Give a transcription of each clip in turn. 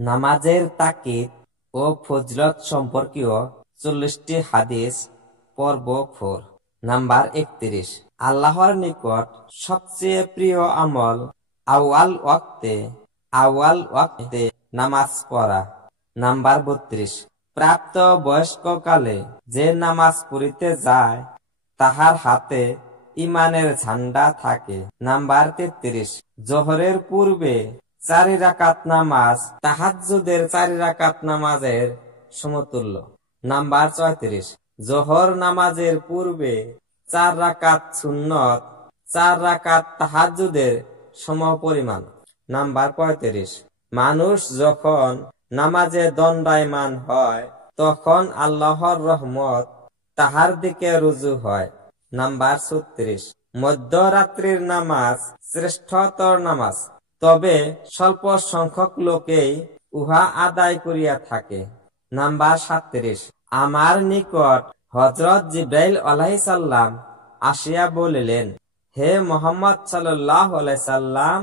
নামাজের তাকিদ ও ফজিলত সম্পর্কীয় 40টি হাদিস পর্ব 4 নাম্বার 31। আল্লাহর নিকট সবচেয়ে প্রিয় আমল আউয়াল ওয়াক্তে নামাজ পড়া। নাম্বার 32। প্রাপ্ত বয়স্ককালে যে নামাজ পড়িতে যায় তাহার হাতে ইমানের ঝান্ডা থাকে। নাম্বার 33। জোহরের পূর্বে 4 রাকাত নামাজ তাহাজ্জুদের 4 রাকাত নামাজের সমতুল্য। নাম্বার 34। জোহর নামাজের পূর্বে 4 রাকাত সুন্নত 4 রাকাত তাহাজ্জুদের সমপরিমাণ। নাম্বার 35। মানুষ যখন নামাজে দণ্ডায়মান হয় তখন আল্লাহর রহমত তাহার দিকে রুজু হয়। নাম্বার 36। মধ্যরাত্রির নামাজ শ্রেষ্ঠতর নামাজ, তবে স্বল্প সংখ্যক লোকেই উহা আদায় করিয়া থাকে। নাম্বার 37। আমার নিকট হযরত জিবরাইল আলাইহিস সালাম আসিয়া বলিলেন, হে মুহাম্মদ সাল্লাল্লাহু আলাইহি সাল্লাম,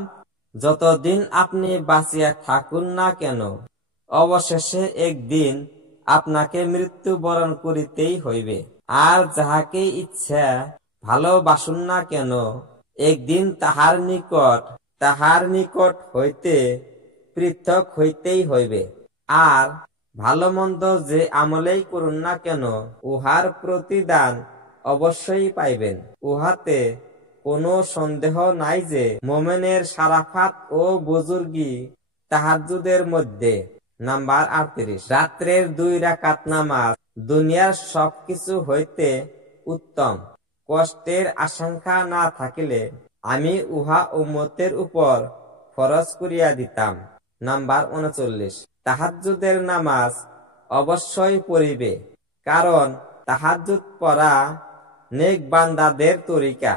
যতদিন আপনি বাঁচিয়া থাকুন না কেন অবশেষে একদিন আপনাকে মৃত্যুবরণ করিতেই হইবে। আর যাহাকে ইচ্ছা ভালোবাসুন না কেন একদিন তাহার নিকট হইতে পৃথক হইতেই হইবে। আর ভালো মন্দ যে আমলেই করুন না কেন উহার প্রতিদান অবশ্যই পাইবেন। উহাতে কোনো সন্দেহ নাই যে মুমিনের শারাফাত ও বুজুর্গি তাহাজ্জুদের মধ্যে। নাম্বার 38। রাত্রের 2 রাকাত নামাজ দুনিয়ার সবকিছু হইতে উত্তম। কষ্টের আশঙ্কা না থাকিলে আমি উহা উম্মতের উপর ফরজ করিয়া দিতাম। নাম্বার 39। তাহাজ্জুদের নামাজ অবশ্যই পড়িবে, কারণ তাহাজ্জুদ পড়া নেক বান্দাদের তরিকা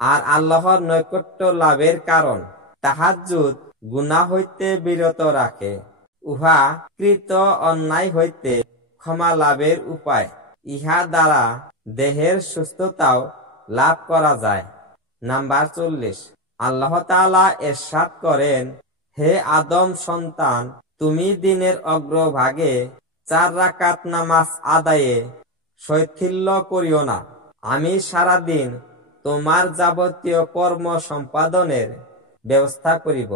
আর আল্লাহর নৈকট্য লাভের কারণ। তাহাজ্জুদ গুনাহ হইতে বিরত রাখে, উহা কৃত অন্যায় হইতে ক্ষমা লাভের উপায়। ইহা দ্বারা দেহের সুস্থতাও লাভ করা যায়। নাম্বার 40। আল্লাহ তাআলা ইরশাদ করেন, হে আদম সন্তান, তুমি দিনের অগ্রভাগে 4 রাকাত নামাজ আদায়ে শৈথিল্য করিও না। আমি সারাদিন তোমার যাবতীয় কর্ম সম্পাদনের ব্যবস্থা করিব।